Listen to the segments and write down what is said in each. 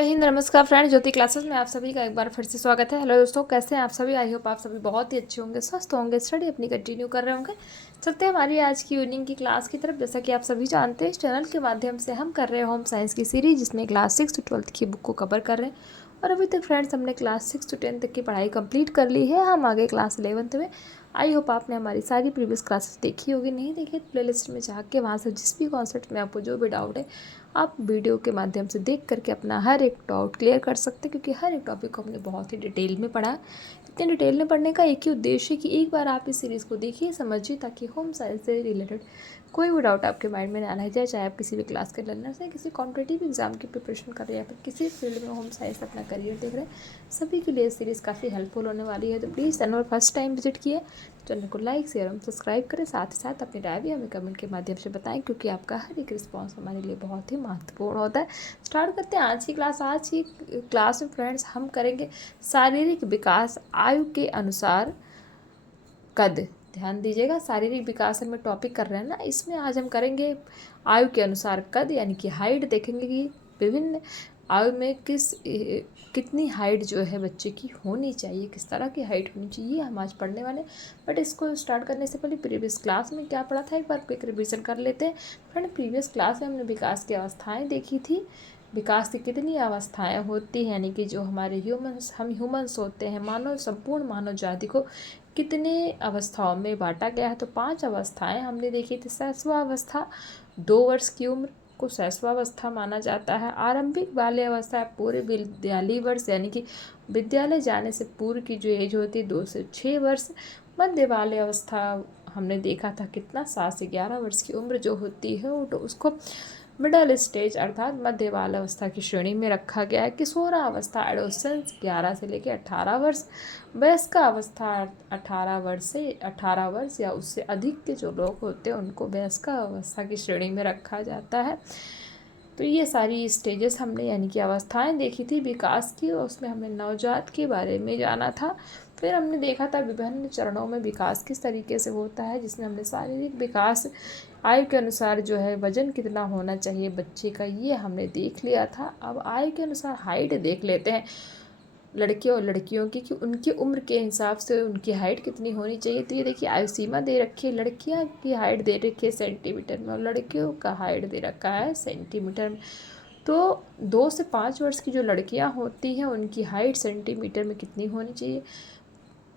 जय हिंद, नमस्कार फ्रेंड। ज्योति क्लासेस में आप सभी का एक बार फिर से स्वागत है। हेलो दोस्तों, कैसे हैं आप सभी? आई होप आप सभी बहुत ही अच्छे होंगे, स्वस्थ होंगे, स्टडी अपनी कंटिन्यू कर रहे होंगे। चलते हैं हमारी आज की इवनिंग की क्लास की तरफ। जैसा कि आप सभी जानते हैं, इस चैनल के माध्यम से हम कर रहे हैं होम साइंस की सीरीज, जिसमें क्लास 6 to 12 की बुक को कवर कर रहे हैं। और अभी तक फ्रेंड्स हमने क्लास 6 to 10 तक की पढ़ाई कंप्लीट कर ली है। हम आगे क्लास 11th में। आई होप आपने हमारी सारी प्रीवियस क्लासेस देखी होगी। नहीं देखी तो प्लेलिस्ट में जाके वहाँ से जिस भी कॉन्सेप्ट में आपको जो भी डाउट है, आप वीडियो के माध्यम से देख करके अपना हर एक डाउट क्लियर कर सकते हैं। क्योंकि हर एक टॉपिक को हमने बहुत ही डिटेल में पढ़ा। इतने डिटेल में पढ़ने का एक ही उद्देश्य है कि एक बार आप इस सीरीज़ को देखिए, समझिए, ताकि होम साइंस से रिलेटेड कोई भी डाउट आपके माइंड में ना रह जाए। चाहे आप किसी भी क्लास के लर्नर से, किसी कॉम्पिटिटिव एग्जाम की प्रिपरेशन कर रहे हैं, या फिर किसी फील्ड में होम साइंस अपना करियर देख रहे हैं, सभी के लिए इस सीरीज़ काफ़ी हेल्पफुल होने वाली है। तो please channel first time visit किए, चैनल को लाइक, शेयर और सब्सक्राइब करें। साथ ही साथ अपनी राय भी हमें कमेंट के माध्यम से बताएं, क्योंकि आपका हर एक रिस्पॉन्स हमारे लिए बहुत ही महत्वपूर्ण होता है। स्टार्ट करते हैं आज की क्लास। आज की क्लास में फ्रेंड्स हम करेंगे शारीरिक विकास आयु के अनुसार कद। ध्यान दीजिएगा, शारीरिक विकास में टॉपिक कर रहे हैं ना, इसमें आज हम करेंगे आयु के अनुसार कद, यानी कि हाइट देखेंगे कि विभिन्न आयु में कितनी हाइट जो है बच्चे की होनी चाहिए, किस तरह की हाइट होनी चाहिए, हम आज पढ़ने वाले। बट इसको स्टार्ट करने से पहले प्रीवियस क्लास में क्या पढ़ा था एक बार क्विक रिवीजन कर लेते हैं। फ्रेंड, प्रीवियस क्लास में हमने विकास की अवस्थाएं देखी थी। विकास की कितनी अवस्थाएं होती हैं, यानी कि जो हमारे ह्यूमंस होते हैं, संपूर्ण मानव जाति को कितने अवस्थाओं में बांटा गया है। तो 5 अवस्थाएं हमने देखी थी। शैशवावस्था, 2 वर्ष की उम्र को शैशवावस्था माना जाता है। आरंभिक बाल्यावस्था, पूरे विद्यालय वर्ष, यानी कि विद्यालय जाने से पूर्व की जो एज होती है 2 से 6 वर्ष। मध्य बाल्यावस्था हमने देखा था कितना, 7 से 11 वर्ष की उम्र जो होती है, वो तो उसको मिडल स्टेज अर्थात मध्य बाल अवस्था की श्रेणी में रखा गया है। किशोरावस्था, एडोसेंस, 11 से लेकर 18 वर्ष। वयस्का अवस्था 18 वर्ष या उससे अधिक के जो लोग होते हैं उनको वयस्का अवस्था की श्रेणी में रखा जाता है। तो ये सारी स्टेजेस हमने, यानी कि अवस्थाएं देखी थी विकास की, और उसमें हमने नवजात के बारे में जाना था। फिर हमने देखा था विभिन्न चरणों में विकास किस तरीके से होता है, जिसमें हमने शारीरिक विकास आयु के अनुसार जो है वजन कितना होना चाहिए बच्चे का, ये हमने देख लिया था। अब आयु के अनुसार हाइट देख लेते हैं लड़के और लड़कियों की, कि उनकी उम्र के हिसाब से उनकी हाइट कितनी होनी चाहिए। तो ये देखिए, आयु सीमा दे रखी है, लड़कियां की हाइट दे रखी है सेंटीमीटर में, और लड़कियों का हाइट दे रखा है सेंटीमीटर में। तो 2 से 5 वर्ष की जो लड़कियां होती हैं उनकी हाइट सेंटीमीटर में कितनी होनी चाहिए?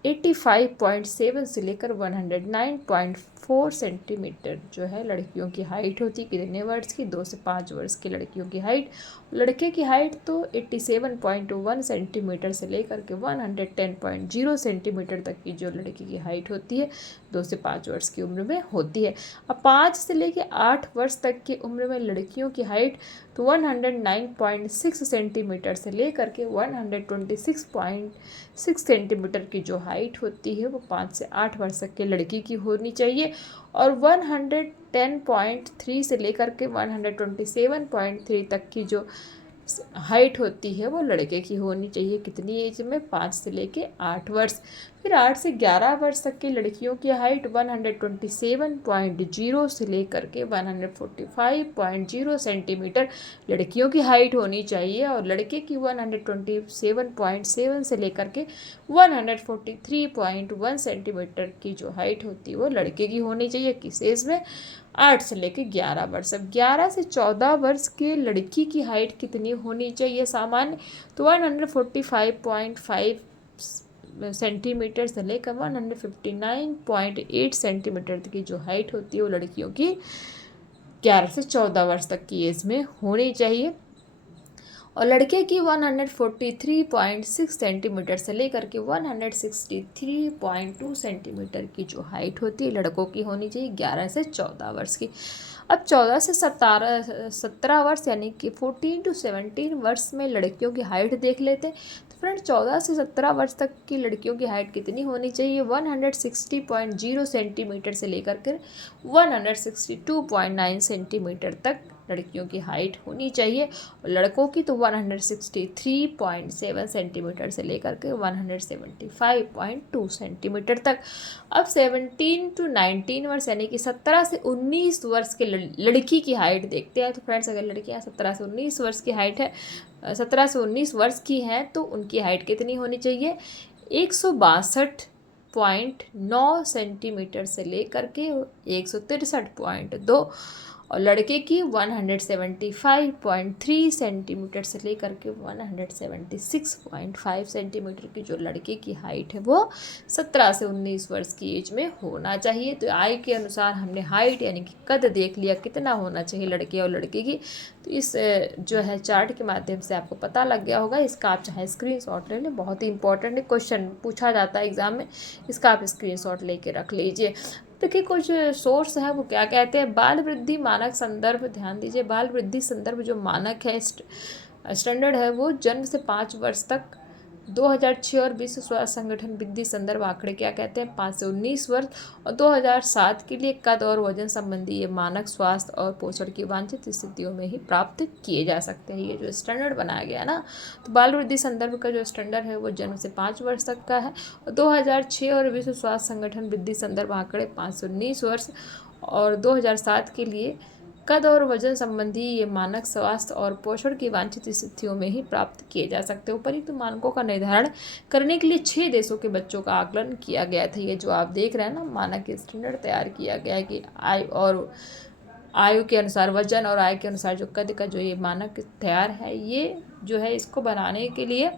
85.7 से लेकर 109.4 सेंटीमीटर जो है लड़कियों की हाइट होती है। कितने वर्ष की? 2 से 5 वर्ष की लड़कियों की हाइट। लड़के की हाइट तो 87.1 सेंटीमीटर से लेकर के 110.0 सेंटीमीटर तक की जो लड़की की हाइट होती है 2 से 5 वर्ष की उम्र में होती है। अब 5 से लेकर 8 वर्ष तक की उम्र में लड़कियों की हाइट तो 109.6 सेंटीमीटर से लेकर के 126.6 सेंटीमीटर की जो हाइट होती है वो 5 से 8 वर्ष तक के लड़की की होनी चाहिए। और 110.3 से लेकर के 127.3 तक की जो हाइट होती है वो लड़के की होनी चाहिए। कितनी एज में? 5 से लेके 8 वर्ष। फिर 8 से 11 वर्ष तक की लड़कियों की हाइट 127.0 से लेकर के 145.0 सेंटीमीटर लड़कियों की हाइट होनी चाहिए, और लड़के की 127.7 से लेकर के 143.1 सेंटीमीटर की जो हाइट होती है वो लड़के की होनी चाहिए। किस एज में? 8 से लेकर 11 वर्ष। अब 11 से 14 वर्ष के लड़की की हाइट कितनी होनी चाहिए सामान्य? तो 145.5 सेंटीमीटर से लेकर 159.8 सेंटीमीटर की जो हाइट होती है वो लड़कियों की 11 से 14 वर्ष तक की एज में होनी चाहिए। और लड़के की 143.6 सेंटीमीटर से लेकर के 163.2 सेंटीमीटर की जो हाइट होती है लड़कों की होनी चाहिए 11 से 14 वर्ष की। अब 14 से 17 वर्ष, यानी कि 14 to 17 वर्ष में लड़कियों की हाइट देख लेते हैं। तो फ्रेंड, 14 से 17 वर्ष तक की लड़कियों की हाइट कितनी होनी चाहिए? 160.0 सेंटीमीटर से लेकर के 162.9 सेंटीमीटर तक लड़कियों की हाइट होनी चाहिए। और लड़कों की तो 163.7 सेंटीमीटर से लेकर के 175.2 सेंटीमीटर तक। अब 17 to 19 वर्ष, यानी कि 17 से 19 वर्ष के लड़की की हाइट देखते हैं। तो फ्रेंड्स, अगर लड़कियां 17 से 19 वर्ष की हाइट है 17 से 19 वर्ष की हैं तो उनकी हाइट कितनी होनी चाहिए? 162.9 सेंटीमीटर से लेकर के 163.2, और लड़के की 175.3 सेंटीमीटर से लेकर के 176.5 सेंटीमीटर की जो लड़के की हाइट है वो 17 से 19 वर्ष की एज में होना चाहिए। तो आयु के अनुसार हमने हाइट यानी कि कद देख लिया कितना होना चाहिए लड़के और लड़की की। तो इस जो है चार्ट के माध्यम से आपको पता लग गया होगा। इसका आप चाहे स्क्रीनशॉट ले लें, बहुत ही इंपॉर्टेंट क्वेश्चन पूछा जाता है एग्जाम में, इसका आप स्क्रीनशॉट लेके रख लीजिए। देखिए कुछ सोर्स है वो क्या कहते हैं, बाल वृद्धि मानक संदर्भ, ध्यान दीजिए बाल वृद्धि संदर्भ जो मानक है स्टैंडर्ड है वो जन्म से 5 वर्ष तक 2006 और विश्व स्वास्थ्य संगठन वृद्धि संदर्भ आंकड़े क्या कहते हैं 5 से 19 वर्ष, और 2007 के लिए कद और वजन संबंधी ये मानक स्वास्थ्य और पोषण की वांछित स्थितियों में ही प्राप्त किए जा सकते हैं। ये जो स्टैंडर्ड बनाया गया ना, तो बाल वृद्धि संदर्भ का जो स्टैंडर्ड है वो जन्म से 5 वर्ष तक का है, और 2006 और विश्व स्वास्थ्य संगठन वृद्धि संदर्भ आंकड़े 5 से 19 वर्ष, और 2007 के लिए कद और वजन संबंधी ये मानक स्वास्थ्य और पोषण की वांछित स्थितियों में ही प्राप्त किए जा सकते हैं। ऊपरी तो मानकों का निर्धारण करने के लिए 6 देशों के बच्चों का आकलन किया गया था। ये जो आप देख रहे हैं ना, मानक स्टैंडर्ड तैयार किया गया है कि आयु के अनुसार वजन और आयु के अनुसार जो कद का जो ये मानक तैयार है, ये जो है इसको बनाने के लिए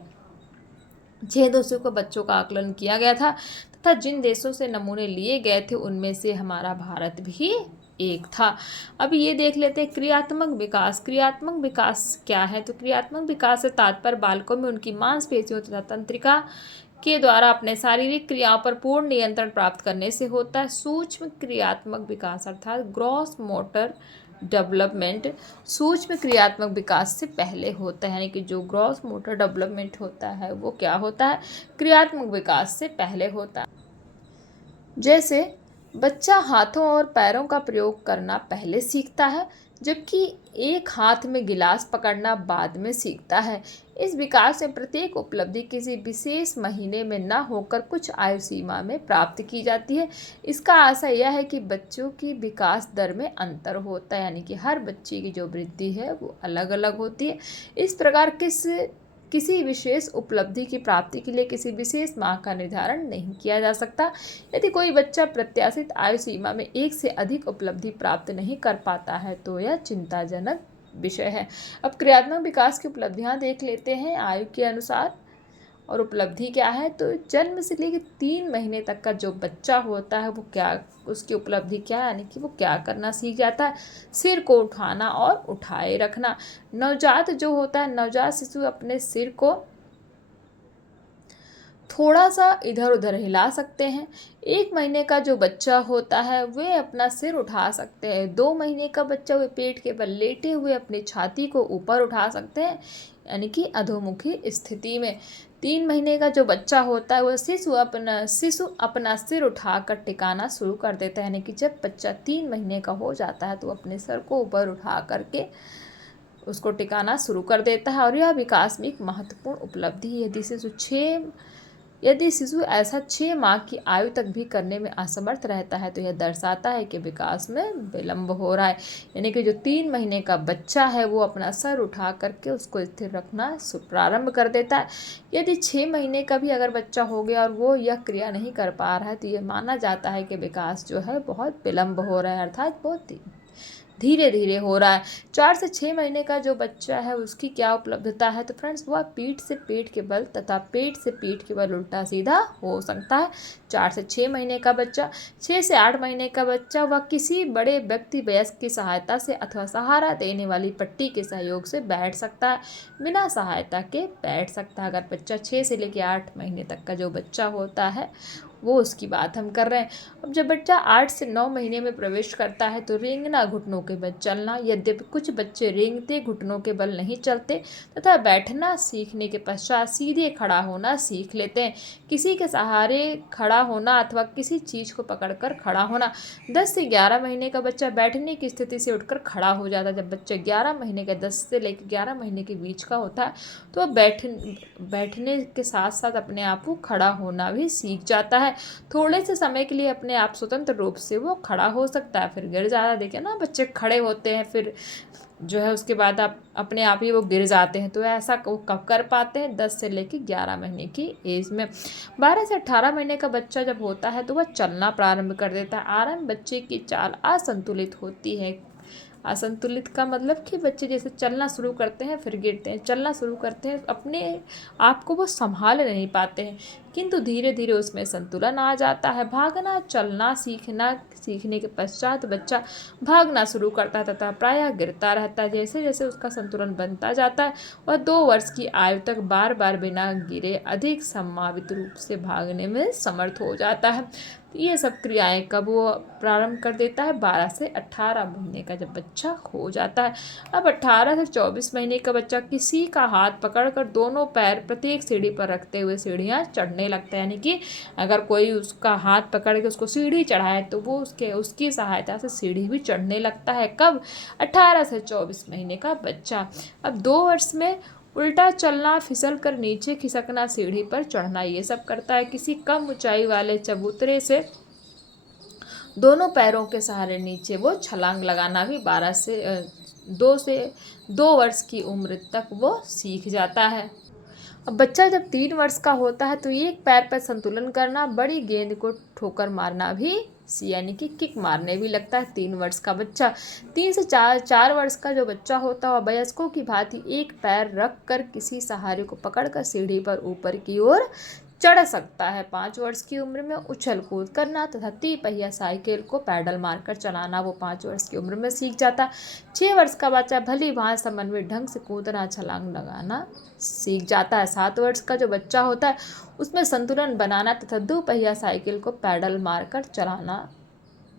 6 देशों के बच्चों का आकलन किया गया था, तथा जिन देशों से नमूने लिए गए थे उनमें से हमारा भारत भी एक था। अब ये देख लेते हैं क्रियात्मक विकास। क्रियात्मक विकास क्या है? तो क्रियात्मक विकास से तात्पर्य बालकों में उनकी मांसपेशियों तथा तंत्रिका के द्वारा अपने शारीरिक क्रियाओं पर पूर्ण नियंत्रण प्राप्त करने से होता है। सूक्ष्म क्रियात्मक विकास अर्थात ग्रॉस मोटर डेवलपमेंट सूक्ष्म क्रियात्मक विकास से पहले होता है, यानी कि जो ग्रॉस मोटर डेवलपमेंट होता है वो क्या होता है? क्रियात्मक विकास से पहले होता है। जैसे बच्चा हाथों और पैरों का प्रयोग करना पहले सीखता है, जबकि एक हाथ में गिलास पकड़ना बाद में सीखता है। इस विकास में प्रत्येक उपलब्धि किसी विशेष महीने में न होकर कुछ आयु सीमा में प्राप्त की जाती है। इसका आशय यह है कि बच्चों की विकास दर में अंतर होता है, यानी कि हर बच्चे की जो वृद्धि है वो अलग अलग होती है। इस प्रकार किसी विशेष उपलब्धि की प्राप्ति के लिए किसी विशेष माह का निर्धारण नहीं किया जा सकता। यदि कोई बच्चा प्रत्याशित आयु सीमा में एक से अधिक उपलब्धि प्राप्त नहीं कर पाता है तो यह चिंताजनक विषय है। अब क्रियात्मक विकास की उपलब्धियां देख लेते हैं आयु के अनुसार, और उपलब्धि क्या है? तो जन्म से लेकर 3 महीने तक का जो बच्चा होता है वो क्या, उसकी उपलब्धि क्या है, यानी कि वो क्या करना सीख जाता है? सिर को उठाना और उठाए रखना। नवजात जो होता है, नवजात शिशु अपने सिर को थोड़ा सा इधर उधर हिला सकते हैं। 1 महीने का जो बच्चा होता है वे अपना सिर उठा सकते हैं। 2 महीने का बच्चा वे पेट के बल लेटे हुए अपनी छाती को ऊपर उठा सकते हैं, यानी कि अधोमुखी स्थिति में। 3 महीने का जो बच्चा होता है वह शिशु अपना सिर उठाकर टिकाना शुरू कर देता है, यानी कि जब बच्चा 3 महीने का हो जाता है तो अपने सर को ऊपर उठा करके उसको टिकाना शुरू कर देता है। और यह विकास में एक महत्वपूर्ण उपलब्धि है। यदि शिशु ऐसा 6 माह की आयु तक भी करने में असमर्थ रहता है तो यह दर्शाता है कि विकास में विलंब हो रहा है, यानी कि जो 3 महीने का बच्चा है वो अपना सर उठा करके उसको स्थिर रखना प्रारंभ कर देता है। यदि 6 महीने का भी अगर बच्चा हो गया और वो यह क्रिया नहीं कर पा रहा है तो यह माना जाता है कि विकास जो है बहुत विलंब हो रहा है, अर्थात बहुत धीरे धीरे हो रहा है। 4 से 6 महीने का जो बच्चा है उसकी क्या उपलब्धता है? तो फ्रेंड्स वह पीठ से पेट के बल तथा पेट से पीठ के बल उल्टा सीधा हो सकता है। 4 से 6 महीने का बच्चा। 6 से 8 महीने का बच्चा वह किसी बड़े व्यक्ति वयस्क की सहायता से अथवा सहारा देने वाली पट्टी के सहयोग से बैठ सकता है, बिना सहायता के बैठ सकता है। अगर बच्चा 6 से लेकर 8 महीने तक का जो बच्चा होता है वो उसकी बात हम कर रहे हैं। अब जब बच्चा 8 से 9 महीने में प्रवेश करता है तो रेंगना घुटनों के बल चलना, यद्यपि कुछ बच्चे रेंगते घुटनों के बल नहीं चलते तथा बैठना सीखने के पश्चात सीधे खड़ा होना सीख लेते हैं। किसी के सहारे खड़ा होना अथवा किसी चीज़ को पकड़कर खड़ा होना। 10 से 11 महीने का बच्चा बैठने की स्थिति से उठकर खड़ा हो जाता है। जब बच्चा 11 महीने का 10 से लेकर 11 महीने के बीच का होता है तो वह बैठने के साथ साथ अपने आप को खड़ा होना भी सीख जाता है। थोड़े से समय के लिए अपने आप स्वतंत्र रूप से वो खड़ा हो सकता है, फिर गिर जाता। देखे ना बच्चे खड़े होते हैं फिर जो है उसके बाद आप अपने आप ही वो गिर जाते हैं। तो ऐसा वो कब कर पाते हैं? 10 से लेकर 11 महीने की एज में। 12 से 18 महीने का बच्चा जब होता है तो वह चलना प्रारंभ कर देता है। आरंभ बच्चे की चाल असंतुलित होती है। असंतुलित का मतलब कि बच्चे जैसे चलना शुरू करते हैं फिर गिरते हैं, चलना शुरू करते हैं, अपने आप को वो संभाल नहीं पाते हैं, किंतु धीरे धीरे उसमें संतुलन आ जाता है। भागना चलना सीखने के पश्चात बच्चा भागना शुरू करता है तथा प्रायः गिरता रहता है। जैसे जैसे उसका संतुलन बनता जाता है वह 2 वर्ष की आयु तक बार बार बिना गिरे अधिक संभावित रूप से भागने में समर्थ हो जाता है। ये सब क्रियाएं कब वो प्रारंभ कर देता है? 12 से 18 महीने का जब बच्चा हो जाता है। अब 18 से 24 महीने का बच्चा किसी का हाथ पकड़कर दोनों पैर प्रत्येक सीढ़ी पर रखते हुए सीढ़ियां चढ़ने लगता है। यानी कि अगर कोई उसका हाथ पकड़ के उसको सीढ़ी चढ़ाए तो वो उसकी सहायता से सीढ़ी भी चढ़ने लगता है। कब? 18 से 24 महीने का बच्चा। अब 2 वर्ष में उल्टा चलना, फिसल कर नीचे खिसकना, सीढ़ी पर चढ़ना, ये सब करता है। किसी कम ऊंचाई वाले चबूतरे से दोनों पैरों के सहारे नीचे वो छलांग लगाना भी 2 वर्ष की उम्र तक वो सीख जाता है। अब बच्चा जब 3 वर्ष का होता है तो एक पैर पर संतुलन करना, बड़ी गेंद को ठोकर मारना भी यानी कि किक मारने भी लगता है 3 वर्ष का बच्चा। 3 से 4 वर्ष का जो बच्चा होता है वयस्कों की भांति एक पैर रख कर किसी सहारे को पकड़कर सीढ़ी पर ऊपर की ओर चढ़ सकता है। 5 वर्ष की उम्र में उछल कूद करना तथा 3 पहिया साइकिल को पैडल मारकर चलाना वो 5 वर्ष की उम्र में सीख जाता। 6 वर्ष का बच्चा भली भांति समन्वित ढंग से कूदना, छलांग लगाना सीख जाता है। 7 वर्ष का जो बच्चा होता है उसमें संतुलन बनाना तथा 2 पहिया साइकिल को पैडल मारकर चलाना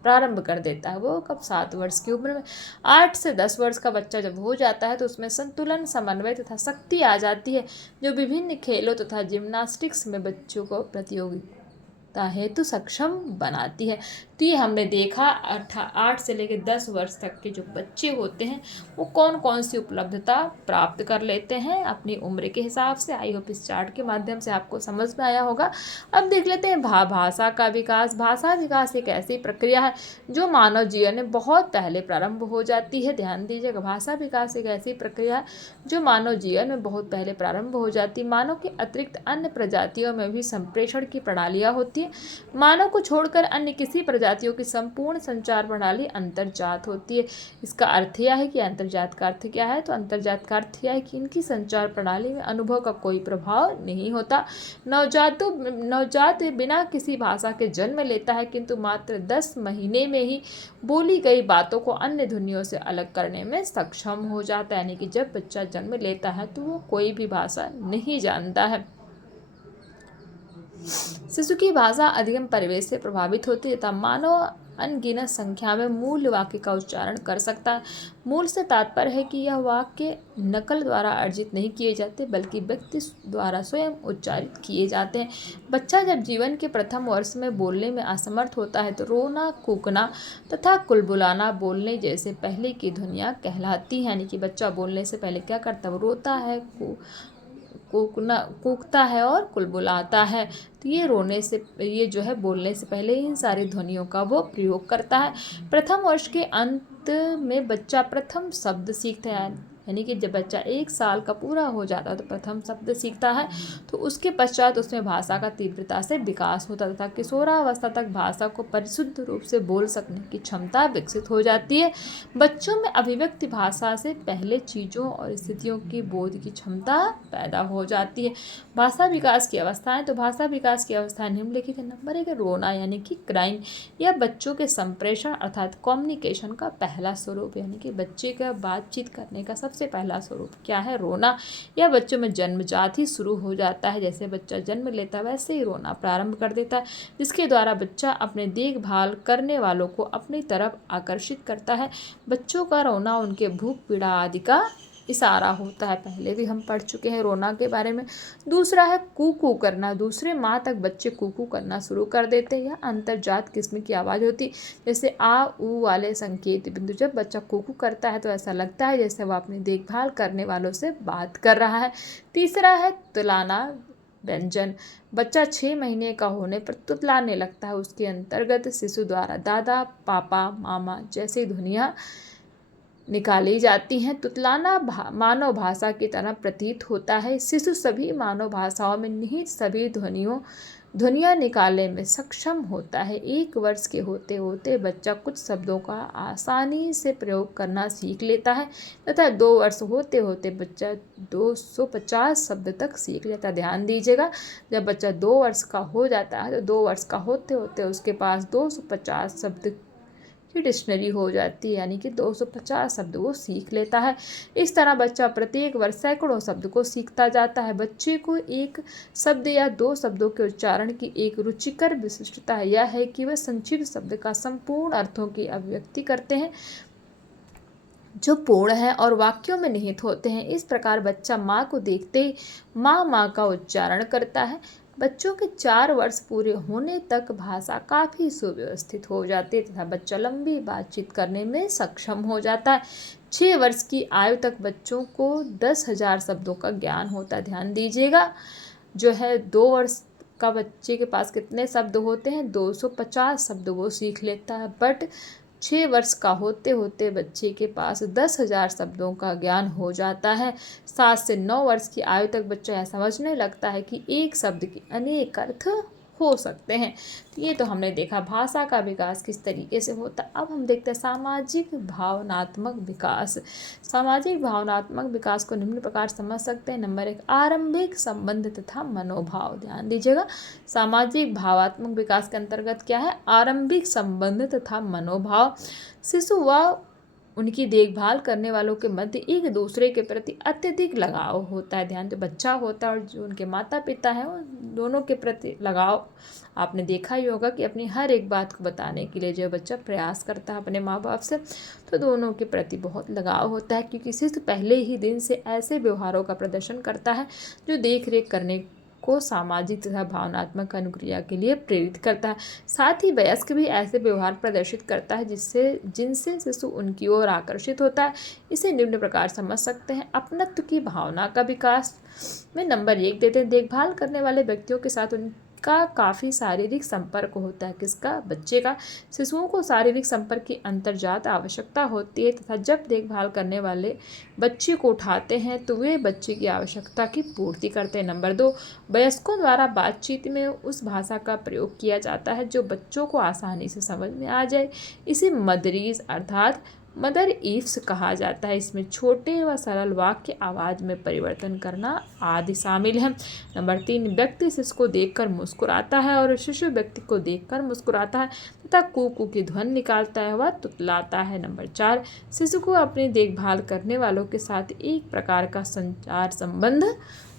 प्रारंभ कर देता है। वो कब? 7 वर्ष की उम्र में। 8 से 10 वर्ष का बच्चा जब हो जाता है तो उसमें संतुलन, समन्वय तथा शक्ति आ जाती है, जो विभिन्न खेलों तथा जिम्नास्टिक्स में बच्चों को प्रतियोगिता हेतु सक्षम बनाती है। तो ये हमने देखा 8 से लेकर 10 वर्ष तक के जो बच्चे होते हैं वो कौन कौन सी उपलब्धता प्राप्त कर लेते हैं अपनी उम्र के हिसाब से। आई होप इस चार्ट के माध्यम से आपको समझ में आया होगा। अब देख लेते हैं भाषा का विकास। भाषा विकास एक ऐसी प्रक्रिया है जो मानव जीवन में बहुत पहले प्रारंभ हो जाती है। ध्यान दीजिएगा, भाषा विकास एक ऐसी प्रक्रिया है जो मानव जीवन में बहुत पहले प्रारंभ हो जाती है। मानव के अतिरिक्त अन्य प्रजातियों में भी संप्रेषण की प्रणालियाँ होती है। मानव को छोड़कर अन्य किसी प्रजातियों की संपूर्ण संचार प्रणाली अंतर्जात होती है। इसका अर्थ यह है कि अंतर्जात का अर्थ क्या है? तो अंतर्जात का अर्थ यह है कि इनकी संचार प्रणाली में अनुभव का कोई प्रभाव नहीं होता। नवजात बिना किसी भाषा के जन्म लेता है, किंतु मात्र 10 महीने में ही बोली गई बातों को अन्य ध्वनियों से अलग करने में सक्षम हो जाता है। यानी कि जब बच्चा जन्म लेता है तो वो कोई भी भाषा नहीं जानता है। शिशु की भाषा अधिगम परिवेश से प्रभावित होती है तथा मानव अनगिनत संख्या में मूल वाक्य का उच्चारण कर सकता है। मूल से तात्पर्य है कि यह वाक्य नकल द्वारा अर्जित नहीं किए जाते बल्कि व्यक्ति द्वारा स्वयं उच्चारित किए जाते हैं। बच्चा जब जीवन के प्रथम वर्ष में बोलने में असमर्थ होता है तो रोना, कूकना तथा कुलबुलाना बोलने जैसे पहले की ध्वनियाँ कहलाती हैं। यानी कि बच्चा बोलने से पहले क्या करता है? वो रोता है, कूकता है और कुलबुलाता है। तो ये जो है बोलने से पहले इन सारी ध्वनियों का वो प्रयोग करता है। प्रथम वर्ष के अंत में बच्चा प्रथम शब्द सीखता है। यानी कि जब बच्चा 1 साल का पूरा हो जाता है तो प्रथम शब्द सीखता है। तो उसके पश्चात उसमें भाषा का तीव्रता से विकास होता तथा किशोरावस्था तक भाषा को परिशुद्ध रूप से बोल सकने की क्षमता विकसित हो जाती है। बच्चों में अभिव्यक्ति भाषा से पहले चीज़ों और स्थितियों की बोध की क्षमता पैदा हो जाती है। भाषा विकास की अवस्थाएं। तो भाषा विकास की अवस्थाएं निम्नलिखित है। नंबर 1 रोना यानी कि क्राइंग। यह बच्चों के संप्रेषण अर्थात कम्युनिकेशन का पहला स्वरूप, यानी कि बच्चे का बातचीत करने का सबसे पहला स्वरूप क्या है? रोना। यह बच्चों में जन्मजात ही शुरू हो जाता है। जैसे बच्चा जन्म लेता है वैसे ही रोना प्रारंभ कर देता है, जिसके द्वारा बच्चा अपने देखभाल करने वालों को अपनी तरफ आकर्षित करता है। बच्चों का रोना उनके भूख, पीड़ा आदि का इशारा होता है। पहले भी हम पढ़ चुके हैं रोना के बारे में। दूसरा है कूकू करना। दूसरे माह तक बच्चे कूकू करना शुरू कर देते हैं। यह अंतर्जात किस्म की आवाज़ होती, जैसे आ ऊ वाले संकेत बिंदु। जब बच्चा कूकू करता है तो ऐसा लगता है जैसे वह अपनी देखभाल करने वालों से बात कर रहा है। तीसरा है तुलाना व्यंजन। बच्चा 6 महीने का होने पर तुतलाने लगता है। उसके अंतर्गत शिशु द्वारा दादा, पापा, मामा जैसी ध्वनियाँ निकाली जाती हैं। तुतलाना मानव भाषा की तरह प्रतीत होता है। शिशु सभी मानव भाषाओं में निहित सभी ध्वनियाँ निकालने में सक्षम होता है। 1 वर्ष के होते होते बच्चा कुछ शब्दों का आसानी से प्रयोग करना सीख लेता है तथा 2 वर्ष होते होते बच्चा 250 शब्द तक सीख लेता है। ध्यान दीजिएगा, जब बच्चा 2 वर्ष का हो जाता है तो 2 वर्ष का होते होते उसके पास 250 शब्द की डिक्शनरी हो जाती है, यानी कि 250 शब्द वो सीख लेता है। इस तरह बच्चा प्रत्येक वर्ष सैकड़ों शब्द को सीखता जाता है। बच्चे को एक शब्द या 2 शब्दों के उच्चारण की एक रुचिकर विशिष्टता यह है कि वह संक्षिप्त शब्द का संपूर्ण अर्थों की अभिव्यक्ति करते हैं जो पूर्ण है और वाक्यों में निहित होते हैं। इस प्रकार बच्चा माँ को देखते ही माँ का उच्चारण करता है। बच्चों के 4 वर्ष पूरे होने तक भाषा काफ़ी सुव्यवस्थित हो जाती है तथा बच्चा लंबी बातचीत करने में सक्षम हो जाता है। 6 वर्ष की आयु तक बच्चों को 10,000 शब्दों का ज्ञान होता है। ध्यान दीजिएगा, जो है 2 वर्ष का बच्चे के पास कितने शब्द होते हैं? 250 शब्द वो सीख लेता है। बट 6 वर्ष का होते होते बच्चे के पास 10,000 शब्दों का ज्ञान हो जाता है। 7 से 9 वर्ष की आयु तक बच्चा यह समझने लगता है कि एक शब्द के अनेक अर्थ हो सकते हैं। तो ये तो हमने देखा भाषा का विकास किस तरीके से होता है। अब हम देखते हैं सामाजिक भावनात्मक विकास। सामाजिक भावनात्मक विकास को निम्न प्रकार समझ सकते हैं। नंबर 1, आरंभिक संबंध तथा मनोभाव। ध्यान दीजिएगा, सामाजिक भावात्मक विकास के अंतर्गत क्या है? आरंभिक संबंध तथा मनोभाव। शिशु व उनकी देखभाल करने वालों के मध्य एक दूसरे के प्रति अत्यधिक लगाव होता है। ध्यान, जो बच्चा होता है और जो उनके माता पिता हैं वो दोनों के प्रति लगाव आपने देखा ही होगा कि अपनी हर एक बात को बताने के लिए जो बच्चा प्रयास करता है अपने माँ बाप से, तो दोनों के प्रति बहुत लगाव होता है क्योंकि शिशु पहले ही दिन से ऐसे व्यवहारों का प्रदर्शन करता है जो देख रेख करने को सामाजिक तथा भावनात्मक अनुक्रिया के लिए प्रेरित करता है। साथ ही वयस्क भी ऐसे व्यवहार प्रदर्शित करता है जिनसे शिशु उनकी ओर आकर्षित होता है। इसे निम्न प्रकार समझ सकते हैं। अपनत्व की भावना का विकास में नंबर 1 देते हैं। देखभाल करने वाले व्यक्तियों के साथ उनका काफ़ी शारीरिक संपर्क होता है। किसका? बच्चे का। शिशुओं को शारीरिक संपर्क की अंतर्जात आवश्यकता होती है तथा जब देखभाल करने वाले बच्चे को उठाते हैं तो वे बच्चे की आवश्यकता की पूर्ति करते हैं। नंबर 2, वयस्कों द्वारा बातचीत में उस भाषा का प्रयोग किया जाता है जो बच्चों को आसानी से समझ में आ जाए। इसे मदरीज अर्थात मदर ईव्स कहा जाता है। इसमें छोटे व सरल वाक्य आवाज़ में परिवर्तन करना आदि शामिल है। नंबर 3, व्यक्ति शिशु को देखकर मुस्कुराता है और शिशु व्यक्ति को देखकर मुस्कुराता है तथा कू की ध्वनि निकालता है व तुतलाता है। नंबर 4, शिशु को अपनी देखभाल करने वालों के साथ एक प्रकार का संचार संबंध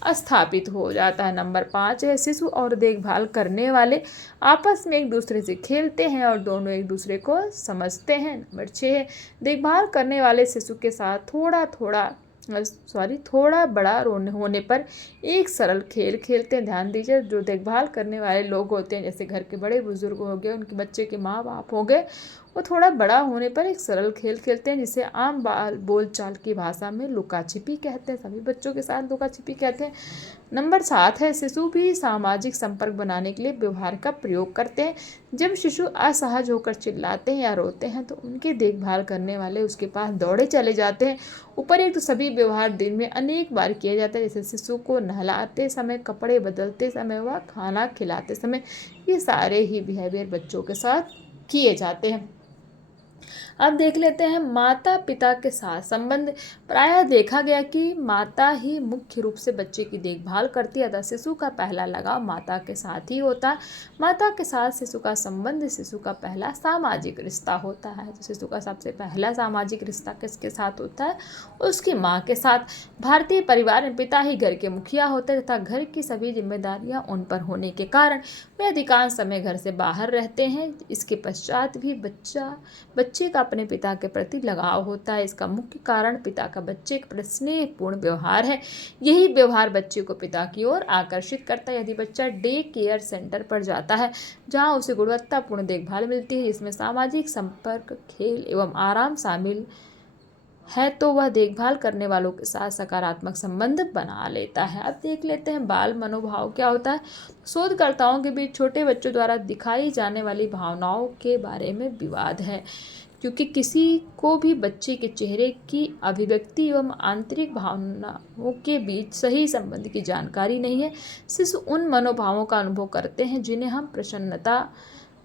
स्थापित हो जाता है। नंबर 5 है, शिशु और देखभाल करने वाले आपस में एक दूसरे से खेलते हैं और दोनों एक दूसरे को समझते हैं। नंबर 6 है, देखभाल करने वाले शिशु के साथ थोड़ा बड़ा होने पर एक सरल खेल खेलते हैं। ध्यान दीजिए, जो देखभाल करने वाले लोग होते हैं जैसे घर के बड़े बुजुर्ग हो गए, उनके बच्चे के माँ बाप हो गए, वो थोड़ा बड़ा होने पर एक सरल खेल खेलते हैं जिसे आम बोलचाल की भाषा में लुका छिपी कहते हैं। सभी बच्चों के साथ लुका छिपी कहते हैं। नंबर 7 है, शिशु भी सामाजिक संपर्क बनाने के लिए व्यवहार का प्रयोग करते हैं। जब शिशु असहज होकर चिल्लाते हैं या रोते हैं तो उनकी देखभाल करने वाले उसके पास दौड़े चले जाते हैं। तो सभी व्यवहार दिन में अनेक बार किया जाता है, जैसे शिशु को नहलाते समय, कपड़े बदलते समय व खाना खिलाते समय। ये सारे ही बिहेवियर बच्चों के साथ किए जाते हैं। अब देख लेते हैं माता पिता के साथ संबंध। प्रायः देखा गया कि माता ही मुख्य रूप से बच्चे की देखभाल करती है, अतः शिशु का पहला लगाव माता के साथ ही होता है। माता के साथ शिशु का संबंध शिशु का पहला सामाजिक रिश्ता होता है। तो शिशु का सबसे पहला सामाजिक रिश्ता किसके साथ होता है? उसकी माँ के साथ। भारतीय परिवार में पिता ही घर के मुखिया होते हैं तथा घर की सभी जिम्मेदारियां उन पर होने के कारण वे अधिकांश समय घर से बाहर रहते हैं। इसके पश्चात भी बच्चे का अपने पिता के प्रति लगाव होता है। इसका मुख्य कारण पिता का बच्चे के प्रति स्नेहपूर्ण व्यवहार है। यही व्यवहार बच्चे को पिता की ओर आकर्षित करता है। यदि बच्चा डे केयर सेंटर पर जाता है जहां उसे गुणवत्तापूर्ण देखभाल मिलती है, इसमें सामाजिक संपर्क, खेल एवं आराम शामिल है, तो वह देखभाल करने वालों के साथ सकारात्मक संबंध बना लेता है। अब देख लेते हैं बाल मनोभाव क्या होता है। शोधकर्ताओं के बीच छोटे बच्चों द्वारा दिखाई जाने वाली भावनाओं के बारे में विवाद है क्योंकि किसी को भी बच्चे के चेहरे की अभिव्यक्ति एवं आंतरिक भावनाओं के बीच सही संबंध की जानकारी नहीं है। शिशु उन मनोभावों का अनुभव करते हैं जिन्हें हम प्रसन्नता,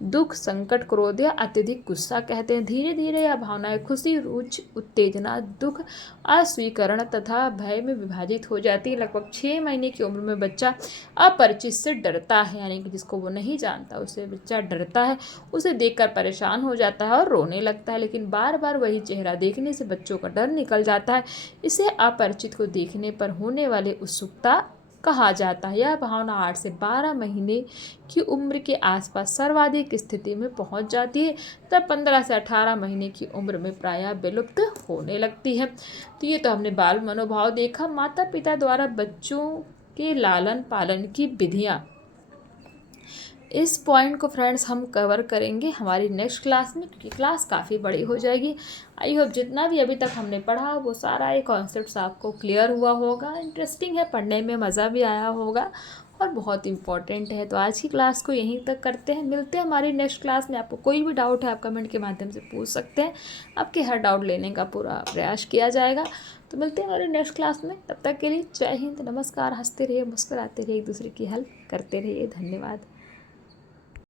दुख, संकट, क्रोध या अत्यधिक गुस्सा कहते हैं। धीरे धीरे यह भावनाएं खुशी, रुचि, उत्तेजना, दुख, अस्वीकरण तथा भय में विभाजित हो जाती है। लगभग 6 महीने की उम्र में बच्चा अपरिचित से डरता है, यानी कि जिसको वो नहीं जानता उससे बच्चा डरता है, उसे देखकर परेशान हो जाता है और रोने लगता है। लेकिन बार बार वही चेहरा देखने से बच्चों का डर निकल जाता है। इसे अपरिचित को देखने पर होने वाली उत्सुकता कहा जाता है। यह भावना 8 से 12 महीने की उम्र के आसपास सर्वाधिक स्थिति में पहुंच जाती है, तब 15 से 18 महीने की उम्र में प्रायः विलुप्त होने लगती है। तो ये तो हमने बाल मनोभाव देखा। माता पिता द्वारा बच्चों के लालन पालन की विधियाँ, इस पॉइंट को फ्रेंड्स हम कवर करेंगे हमारी नेक्स्ट क्लास में, क्योंकि क्लास काफ़ी बड़ी हो जाएगी। आई होप जितना भी अभी तक हमने पढ़ा वो सारा ये कॉन्सेप्ट्स आपको क्लियर हुआ होगा, इंटरेस्टिंग है, पढ़ने में मज़ा भी आया होगा और बहुत इंपॉर्टेंट है। तो आज की क्लास को यहीं तक करते हैं, मिलते हैं हमारी नेक्स्ट क्लास में। आपको कोई भी डाउट है आप कमेंट के माध्यम से पूछ सकते हैं, आपके हर डाउट लेने का पूरा प्रयास किया जाएगा। तो मिलते हैं हमारी नेक्स्ट क्लास में, तब तक के लिए जय हिंद, नमस्कार। हंसते रहिए, मुस्कुराते रहिए, एक दूसरे की हेल्प करते रहिए। धन्यवाद।